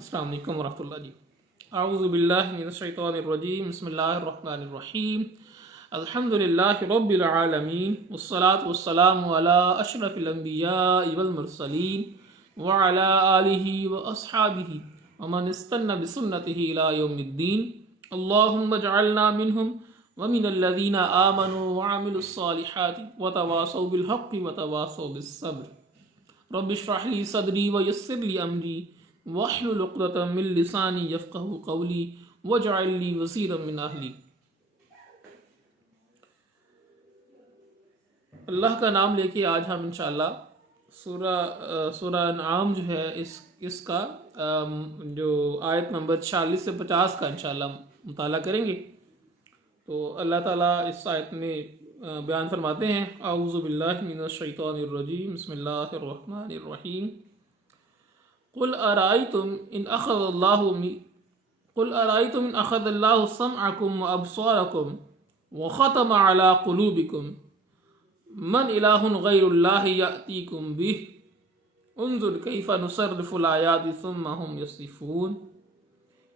السلام علیکم ورحمۃ اللہ جی۔ اعوذ باللہ من الشیطان الرجیم، بسم اللہ الرحمن الرحیم، الحمد للہ رب العالمین، والصلاة والسلام علی اشرف الانبیاء والمرسلین وعلی آلہ واصحابہ ومن استنى بسنته الى یوم الدین، اللہم اجعلنا منہم ومن الذین آمنوا وعملوا الصالحات وتواصوا بالحق وتواصوا بالصبر، رب اشرح لی صدری ویسر لی امری واحلل عقدۃ من لسانی یفقہوا قولی واجعل لی وزیرا من اہلی۔ اللہ کا نام لے کے آج ہم انشاءاللہ سورہ انعام جو ہے اس کا جو آیت نمبر 46 سے 50 کا انشاءاللہ مطالعہ کریں گے۔ تو اللہ تعالیٰ اس آیت میں بیان فرماتے ہیں، اعوذ باللہ من الشیطان الرجیم، بسم اللہ الرحمن الرحیم، قل ارائیتم ان اخذ اللہ سمعکم وابصارکم وختم علی قلوبکم من الہ غیر اللہ یأتیکم بہ انظر کیف نصرف الآیات ثم ہم یصفون۔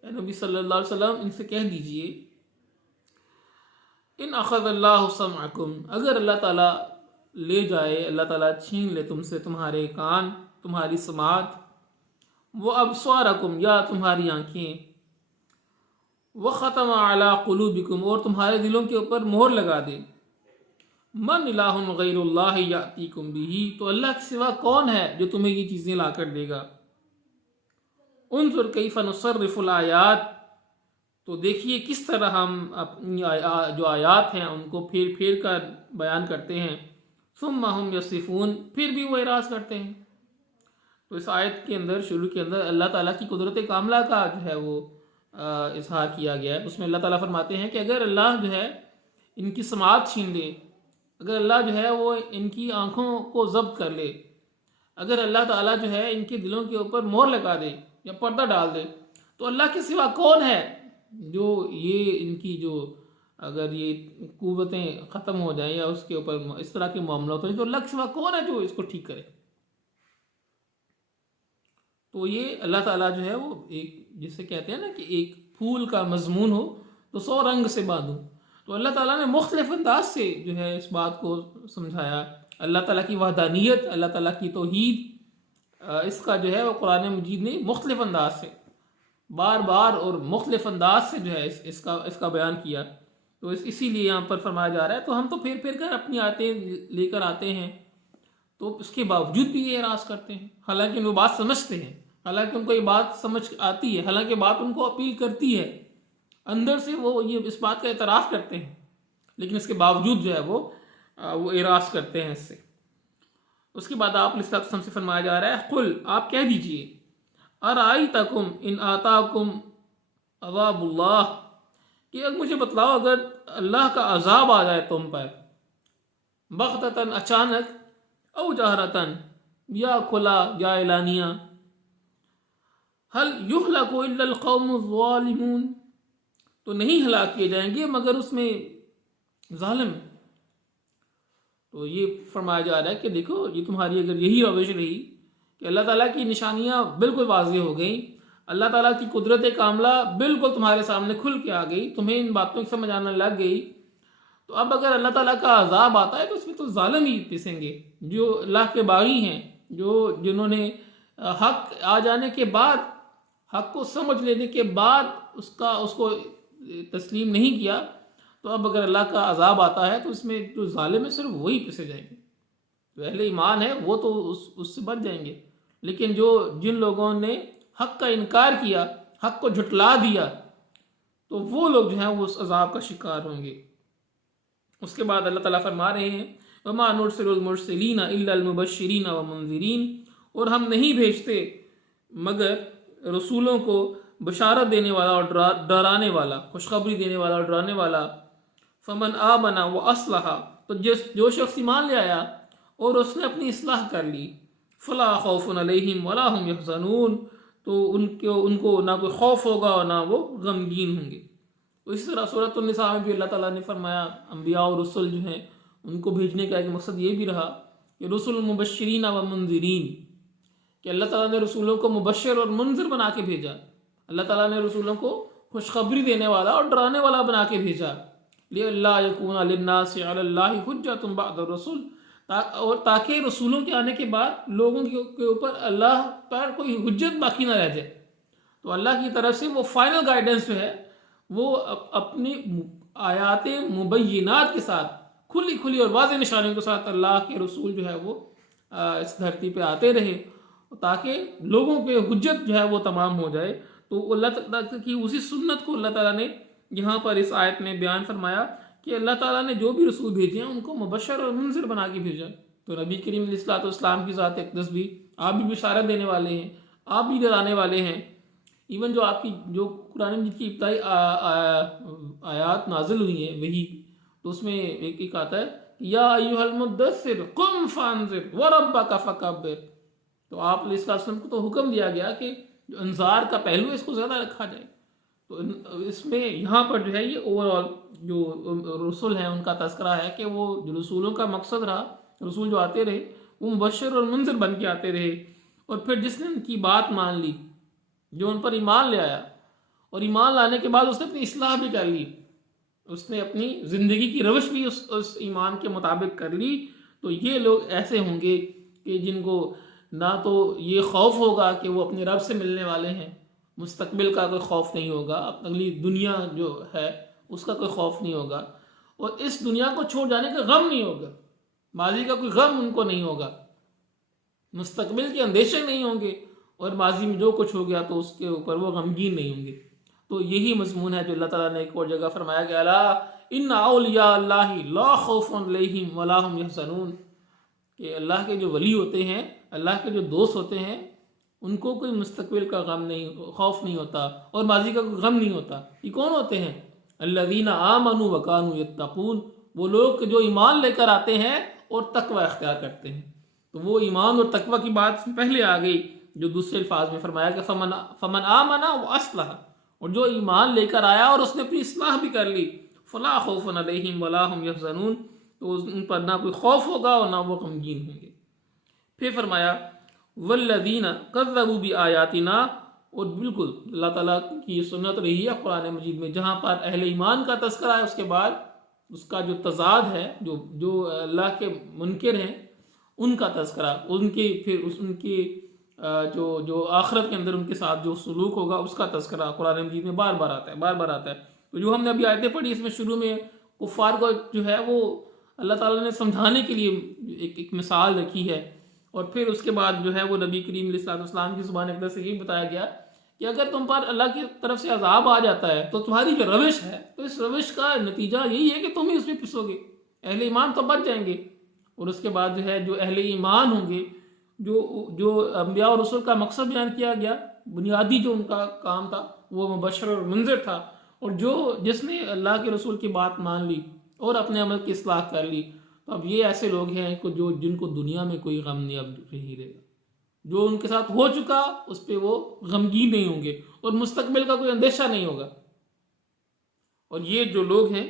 اے نبی صلی اللہ علیہ وسلم، ان سے کہہ دیجئے، ان اخذ اللہ سمعکم، اگر اللہ تعالیٰ لے جائے، اللہ تعالیٰ چھین لے تم سے تمہارے کان، تمہاری سماعت، وہ ابصارکم یا تمہاری آنکھیں، وہ ختم علی قلوبکم اور تمہارے دلوں کے اوپر مہر لگا دے، من الہ غیر اللہ یأتیکم بہ، تو اللہ کے سوا کون ہے جو تمہیں یہ چیزیں لا کر دے گا۔ انظر کیف نصرف الآیات، تو دیکھیے کس طرح ہم اپنی جو آیات ہیں ان کو پھیر پھیر کر بیان کرتے ہیں، ثم ہم یصفون، پھر بھی وہ اعراض کرتے ہیں۔ تو اس آیت کے اندر شروع کے اندر اللہ تعالیٰ کی قدرت کاملہ کا جو ہے وہ اظہار کیا گیا ہے۔ اس میں اللہ تعالیٰ فرماتے ہیں کہ اگر اللہ جو ہے ان کی سماعت چھین لے، اگر اللہ جو ہے وہ ان کی آنکھوں کو ضبط کر لے، اگر اللہ تعالیٰ جو ہے ان کے دلوں کے اوپر مہر لگا دے یا پردہ ڈال دے، تو اللہ کے سوا کون ہے جو یہ ان کی جو اگر یہ قوتیں ختم ہو جائیں یا اس کے اوپر اس طرح کے معاملات ہیں، تو اللہ کے سوا کون ہے جو اس کو ٹھیک کرے۔ تو یہ اللہ تعالیٰ جو ہے وہ ایک جسے کہتے ہیں نا کہ ایک پھول کا مضمون ہو تو 100 رنگ سے باندھو، تو اللہ تعالیٰ نے مختلف انداز سے جو ہے اس بات کو سمجھایا۔ اللہ تعالیٰ کی وحدانیت، اللہ تعالیٰ کی توحید، اس کا جو ہے وہ قرآن مجید نے مختلف انداز سے بار بار اور مختلف انداز سے جو ہے اس کا بیان کیا۔ تو اسی لیے یہاں پر فرمایا جا رہا ہے، تو ہم تو پھر پھر کر اپنی آیتیں لے کر آتے ہیں، تو اس کے باوجود بھی یہ اعراض کرتے ہیں، حالانکہ وہ بات سمجھتے ہیں، حالانکہ ان کو یہ بات سمجھ آتی ہے، حالانکہ بات ان کو اپیل کرتی ہے، اندر سے وہ یہ اس بات کا اعتراف کرتے ہیں، لیکن اس کے باوجود جو ہے وہ اعراض کرتے ہیں اس سے۔ اس کے بعد آپ علیہ السلام سے فرمایا جا رہا ہے، قل، آپ کہہ دیجئے، ارائیتکم ان آتاکم عذاب اللہ، کہ مجھے بتلاؤ اگر اللہ کا عذاب آ جائے تم پر، بغتتاً، اچانک، او جہرتاً، یا کھلا یا اعلانیہ، هل یہلک الا القوم الظالمون، تو نہیں ہلاک کیے جائیں گے مگر اس میں ظالم۔ تو یہ فرمایا جا رہا ہے کہ دیکھو، یہ تمہاری اگر یہی روش رہی کہ اللہ تعالیٰ کی نشانیاں بالکل واضح ہو گئیں، اللہ تعالیٰ کی قدرت کاملہ بالکل تمہارے سامنے کھل کے آ گئی، تمہیں ان باتوں کی سمجھ آنے لگ گئی، تو اب اگر اللہ تعالیٰ کا عذاب آتا ہے تو اس میں تو ظالم ہی پسیں گے، جو اللہ کے باغی ہیں، جنہوں نے حق آ جانے کے بعد، حق کو سمجھ لینے کے بعد اس کو تسلیم نہیں کیا، تو اب اگر اللہ کا عذاب آتا ہے تو اس میں جو ظالم ہے صرف وہی پسے جائیں گے۔ جو اہل ایمان ہے وہ تو اس سے بچ جائیں گے، لیکن جن لوگوں نے حق کا انکار کیا، حق کو جھٹلا دیا، تو وہ لوگ جو ہیں وہ اس عذاب کا شکار ہوں گے۔ اس کے بعد اللہ تعالیٰ فرما رہے ہیں، وَمَا نُرْسِلُ الْمُرْسِلِينَ إِلَّا الْمُبَشِّرِينَ وَمُنذِرِينَ، اور ہم نہیں بھیجتے مگر رسولوں کو بشارت دینے والا اور ڈرانے والا، خوشخبری دینے والا اور ڈرانے والا۔ فَمَنْ آمَنَ وَأَصْلَحَ، تو جو شخص ایمان لے آیا اور اس نے اپنی اصلاح کر لی، فَلَا خَوْفٌ عَلَيْهِمْ وَلَا هُمْ يَحْزَنُونَ، تو ان کو نہ کوئی خوف ہوگا اور نہ وہ غمگین ہوں گے۔ تو اسی طرح سورۃ النساء میں بھی اللہ تعالیٰ نے فرمایا، انبیاء اور رسول جو ہیں ان کو بھیجنے کا ایک مقصد یہ بھی رہا کہ رسل مبشرین و منذرین، کہ اللہ تعالیٰ نے رسولوں کو مبشر اور منذر بنا کے بھیجا، اللہ تعالیٰ نے رسولوں کو خوشخبری دینے والا اور ڈرانے والا بنا کے بھیجا، لِأَلَّا يَكُونَ لِلنَّاسِ عَلَى اللَّهِ حُجَّةٌ بَعْدَ الرُّسُلِ، اور تاکہ رسولوں کے آنے کے بعد لوگوں کے اوپر اللہ پر کوئی حجت باقی نہ رہ جائے۔ تو اللہ کی طرف سے وہ فائنل گائیڈنس جو ہے وہ اپنی آیات مبینات کے ساتھ، کھلی کھلی اور واضح نشانیوں کے ساتھ اللہ کے رسول جو ہے وہ اس دھرتی پہ آتے رہے تاکہ لوگوں پہ حجت جو ہے وہ تمام ہو جائے۔ تو اللہ تعالیٰ کی اسی سنت کو اللہ تعالیٰ نے یہاں پر اس آیت میں بیان فرمایا کہ اللہ تعالیٰ نے جو بھی رسول بھیجے ہیں ان کو مبشر اور منذر بنا کے بھیجا۔ تو نبی کریم علیہ الصلوۃ والسلام کی ذات اقدس بھی، آپ بھی بشارت دینے والے ہیں، آپ بھی ڈرانے والے ہیں۔ ایون جو آپ کی جو قرآن مجید کی ابتدائی آیات نازل ہوئی ہیں وہی، تو اس میں ایک آتا ہے یا ایھا المدثر قم فانذر وربک فکبر۔ تو آپ علیہ السلام کو تو حکم دیا گیا کہ جو انذار کا پہلو ہے اس کو زیادہ رکھا جائے۔ تو اس میں یہاں پر جو ہے یہ اوور آل جو رسول ہیں ان کا تذکرہ ہے کہ وہ جو رسولوں کا مقصد رہا، رسول جو آتے رہے وہ مبشر اور منذر بن کے آتے رہے، اور پھر جس نے ان کی بات مان لی، جو ان پر ایمان لے آیا اور ایمان لانے کے بعد اس نے اپنی اصلاح بھی کر لی، اس نے اپنی زندگی کی روش بھی اس ایمان کے مطابق کر لی، تو یہ لوگ ایسے ہوں گے کہ جن کو نہ تو یہ خوف ہوگا کہ وہ اپنے رب سے ملنے والے ہیں، مستقبل کا کوئی خوف نہیں ہوگا، اگلی دنیا جو ہے اس کا کوئی خوف نہیں ہوگا، اور اس دنیا کو چھوڑ جانے کا غم نہیں ہوگا، ماضی کا کوئی غم ان کو نہیں ہوگا، مستقبل کے اندیشے نہیں ہوں گے، اور ماضی میں جو کچھ ہو گیا تو اس کے اوپر وہ غمگین نہیں ہوں گے۔ تو یہی مضمون ہے جو اللہ تعالیٰ نے ایک اور جگہ فرمایا کہ الا ان اولیاء اللہ لا خوف علیہم ولا هم یحزنون، کہ اللہ کے جو ولی ہوتے ہیں، اللہ کے جو دوست ہوتے ہیں، ان کو کوئی مستقبل کا غم نہیں، خوف نہیں ہوتا، اور ماضی کا کوئی غم نہیں ہوتا۔ یہ کون ہوتے ہیں؟ الذین آمنوا وکانوا یتقون، وہ لوگ جو ایمان لے کر آتے ہیں اور تقوی اختیار کرتے ہیں۔ تو وہ ایمان اور تقوی کی بات پہلے آ گئی جو دوسرے الفاظ میں فرمایا کہ فمن آمن واصلح، اور جو ایمان لے کر آیا اور اس نے اپنی اصلاح بھی کر لی، فلا خوف علیہم ولا هم یحزنون، تو ان پر نہ کوئی خوف ہوگا اور نہ وہ غمگین ہوں گے۔ پھر فرمایا والذین کذبوا بآیاتنا، اور بالکل اللہ تعالیٰ کی سنت رہی ہے قرآن مجید میں جہاں پر اہل ایمان کا تذکرہ ہے، اس کے بعد اس کا جو تضاد ہے، جو اللہ کے منکر ہیں ان کا تذکرہ، ان کے پھر ان کے جو آخرت کے اندر ان کے ساتھ جو سلوک ہوگا اس کا تذکرہ قرآن مجید میں بار بار آتا ہے۔ تو جو ہم نے ابھی آیتیں پڑھی اس میں شروع میں کفار کو جو ہے وہ اللہ تعالیٰ نے سمجھانے کے لیے ایک مثال رکھی ہے، اور پھر اس کے بعد جو ہے وہ نبی کریم علیہ السلام کی زبان اقدس سے یہی بتایا گیا کہ اگر تم پر اللہ کی طرف سے عذاب آ جاتا ہے تو تمہاری جو روش ہے، تو اس روش کا نتیجہ یہی ہے کہ تم ہی اس میں پسو گے، اہل ایمان تو بچ جائیں گے۔ اور اس کے بعد جو ہے جو اہل ایمان ہوں گے، جو انبیاء اور رسول کا مقصد بیان کیا گیا، بنیادی جو ان کا کام تھا وہ مبشر اور منذر تھا، اور جس نے اللہ کے رسول کی بات مان لی اور اپنے عمل کی اصلاح کر لی، تو اب یہ ایسے لوگ ہیں جن کو دنیا میں کوئی غم نہیں اب نہیں رہے گا، جو ان کے ساتھ ہو چکا اس پہ وہ غمگین نہیں ہوں گے، اور مستقبل کا کوئی اندیشہ نہیں ہوگا۔ اور یہ جو لوگ ہیں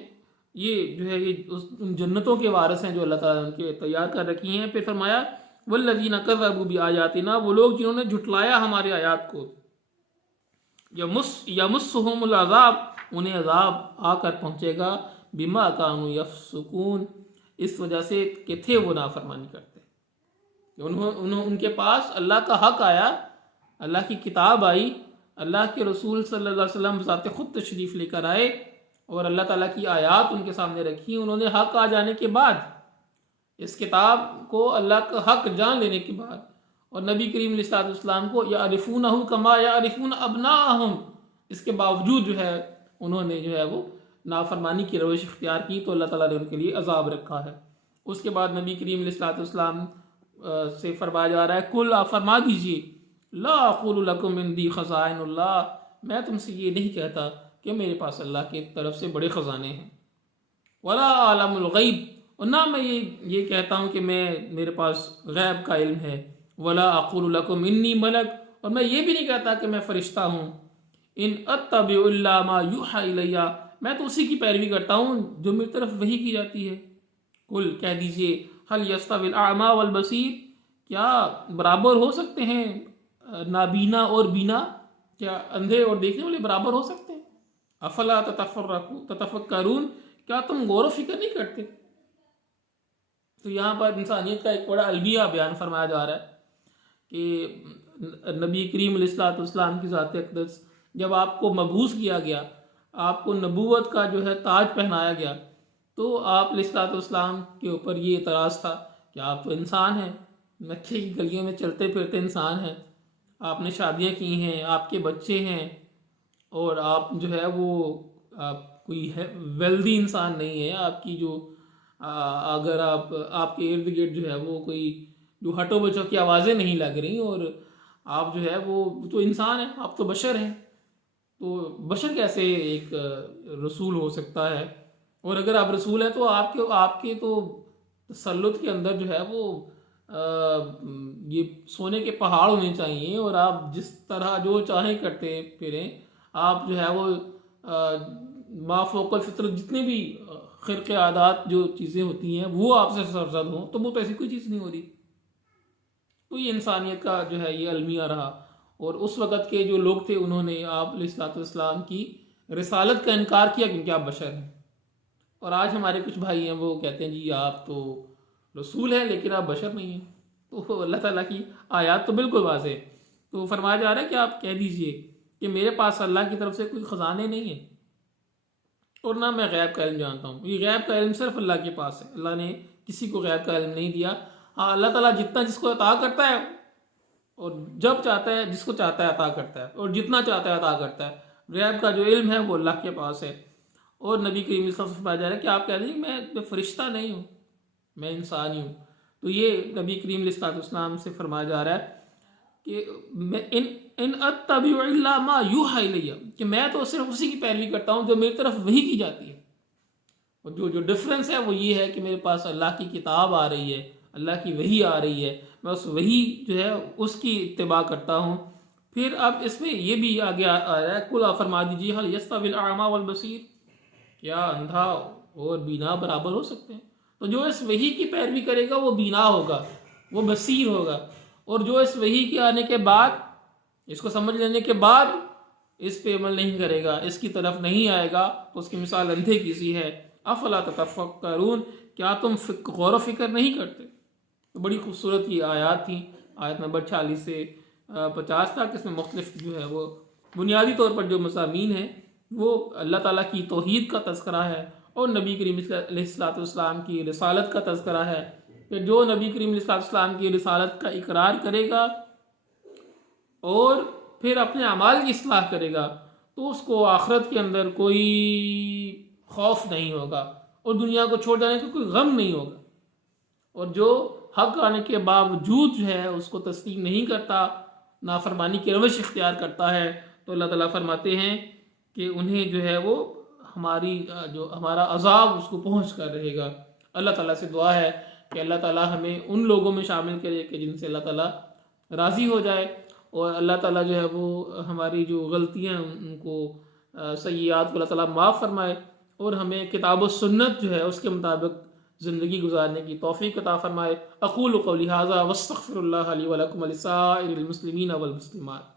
یہ جو ہے یہ ان جنتوں کے وارث ہیں جو اللہ تعالیٰ نے ان کے تیار کر رکھی ہیں۔ پھر فرمایا والذین کذبوا بآیاتنا، وہ لوگ جنہوں نے جھٹلایا ہمارے آیات کو، یمسہم العذاب، انہیں عذاب آ کر پہنچے گا، بما کانوا یفسقون، اس وجہ سے کہ تھے وہ نافرمانی کرتے، ان کے پاس اللہ کا حق آیا، اللہ کی کتاب آئی، اللہ کے رسول صلی اللہ علیہ وسلم ذات خود تشریف لے کر آئے، اور اللہ تعالیٰ کی آیات ان کے سامنے رکھی، انہوں نے حق آ جانے کے بعد، اس کتاب کو اللہ کا حق جان لینے کے بعد، اور نبی کریم علیہ السلام کو یعرفونہ کما یعرفون ابناءہم، اس کے باوجود جو ہے انہوں نے جو ہے وہ نافرمانی کی روش اختیار کی، تو اللہ تعالیٰ نے ان کے لیے عذاب رکھا ہے۔ اس کے بعد نبی کریم علیہ السلام سے فرمایا جا رہا ہے کل، آپ فرما دیجئے لا اقول لکم عندی خزائن اللہ، میں تم سے یہ نہیں کہتا کہ میرے پاس اللہ کی طرف سے بڑے خزانے ہیں، ولا عالم الغیب، اور نہ میں یہ کہتا ہوں کہ میرے پاس غیب کا علم ہے، ولا اقول لکم انی ملک، اور میں یہ بھی نہیں کہتا کہ میں فرشتہ ہوں، ان اتبع الا ما یوحی الی، میں تو اسی کی پیروی کرتا ہوں جو میری طرف وحی کی جاتی ہے۔ قل، کہہ دیجئے، هل یستوی الاعمی والبصیر، کیا برابر ہو سکتے ہیں نابینا اور بینا؟ کیا اندھے اور دیکھنے والے برابر ہو سکتے ہیں؟ افلا تتفکرون، کیا تم غور و فکر نہیں کرتے؟ تو یہاں پر انسانیت کا ایک بڑا المیہ بیان فرمایا جا رہا ہے کہ نبی کریم علیہ الصلوۃ والسلام کی ذات اقدس جب آپ کو مبعوث کیا گیا، آپ کو نبوت کا جو ہے تاج پہنایا گیا، تو آپ علیہ الصلوۃ والسلام کے اوپر یہ اعتراض تھا کہ آپ تو انسان ہیں، مکے کی گلیوں میں چلتے پھرتے انسان ہیں، آپ نے شادیاں کی ہیں، آپ کے بچے ہیں، اور آپ جو ہے وہ آپ کوئی ویلدی انسان نہیں ہے، آپ کی جو اگر آپ کے ارد گرد جو ہے وہ کوئی جو ہٹو بچوں کی آوازیں نہیں لگ رہی، اور آپ جو ہے وہ تو انسان ہیں، آپ تو بشر ہیں، تو بشر کیسے ایک رسول ہو سکتا ہے؟ اور اگر آپ رسول ہیں تو آپ کے تو تسلط کے اندر جو ہے وہ یہ سونے کے پہاڑ ہونے چاہیے، اور آپ جس طرح جو چاہیں کرتے پھریں، آپ جو ہے وہ ما فوق الفطرت جتنے بھی خرق عادات جو چیزیں ہوتی ہیں وہ آپ سے سرزد ہوں، تو وہ تو ایسی کوئی چیز نہیں ہو رہی۔ تو یہ انسانیت کا جو ہے یہ المیہ رہا، اور اس وقت کے جو لوگ تھے انہوں نے آپ علیہ الصلوۃ والسلام کی رسالت کا انکار کیا کیونکہ آپ بشر ہیں۔ اور آج ہمارے کچھ بھائی ہیں وہ کہتے ہیں جی آپ تو رسول ہیں لیکن آپ بشر نہیں ہیں۔ تو اللہ تعالیٰ کی آیات تو بالکل واضح ہے۔ تو فرمایا جا رہا ہے کہ آپ کہہ دیجئے کہ میرے پاس اللہ کی طرف سے کوئی خزانے نہیں ہیں، اور نہ میں غیب کا علم جانتا ہوں۔ یہ غیب کا علم صرف اللہ کے پاس ہے، اللہ نے کسی کو غیب کا علم نہیں دیا۔ ہاں، اللہ تعالیٰ جتنا جس کو عطا کرتا ہے اور جب چاہتا ہے جس کو چاہتا ہے عطا کرتا ہے، اور جتنا چاہتا ہے عطا کرتا ہے۔ غیب کا جو علم ہے وہ اللہ کے پاس ہے۔ اور نبی کریم صلی اللہ علیہ وسلم فرمایا جا رہا ہے کہ آپ کہہ دیجیے میں فرشتہ نہیں ہوں، میں انسان ہی ہوں۔ تو یہ نبی کریم علیہ الصلوۃ والسلام سے فرمایا جا رہا ہے کہ میں ان اتبع الا ما یوحی الی، کہ میں تو صرف اسی کی پیروی کرتا ہوں جو میری طرف وحی کی جاتی ہے۔ اور جو ڈفرینس ہے وہ یہ ہے کہ میرے پاس اللہ کی کتاب آ رہی ہے، اللہ کی وحی آ رہی ہے، میں اس وحی جو ہے اس کی اتباع کرتا ہوں۔ پھر اب اس میں یہ بھی آگے آ رہا ہے، قل فرما دیجیے هل یستوی الاعمی والبصیر، کیا اندھا اور بینا برابر ہو سکتے ہیں؟ تو جو اس وحی کی پیروی کرے گا وہ بینا ہوگا، وہ بصیر ہوگا، اور جو اس وحی کے آنے کے بعد، اس کو سمجھ لینے کے بعد اس پہ عمل نہیں کرے گا، اس کی طرف نہیں آئے گا، تو اس کی مثال اندھے کی سی ہے۔ افلا تتفکرون، کیا تم غور و فکر نہیں کرتے؟ تو بڑی خوبصورت یہ آیات تھیں، آیت نمبر 46 سے 50 تک۔ اس میں مختلف جو ہے وہ بنیادی طور پر جو مضامین ہیں وہ اللہ تعالیٰ کی توحید کا تذکرہ ہے، اور نبی کریم علیہ الصلوۃ والسلام کی رسالت کا تذکرہ ہے، کہ جو نبی کریم علیہ الصلوۃ والسلام کی رسالت کا اقرار کرے گا اور پھر اپنے اعمال کی اصلاح کرے گا تو اس کو آخرت کے اندر کوئی خوف نہیں ہوگا، اور دنیا کو چھوڑ جانے کا کوئی غم نہیں ہوگا۔ اور جو حق آنے کے باوجود جو ہے اس کو تسلیم نہیں کرتا، نافرمانی کی روش اختیار کرتا ہے، تو اللہ تعالیٰ فرماتے ہیں کہ انہیں جو ہے وہ ہمارا عذاب اس کو پہنچ کر رہے گا۔ اللہ تعالیٰ سے دعا ہے کہ اللہ تعالیٰ ہمیں ان لوگوں میں شامل کرے کہ جن سے اللہ تعالیٰ راضی ہو جائے، اور اللہ تعالیٰ جو ہے وہ ہماری جو غلطیاں ان کو سیئات کو اللہ تعالیٰ معاف فرمائے، اور ہمیں کتاب و سنت جو ہے اس کے مطابق زندگی گزارنے کی توفیق عطا فرمائے۔ اقول قولی ھذا واستغفر اللہ لی ولکم ولسائر المسلمین والمسلمات۔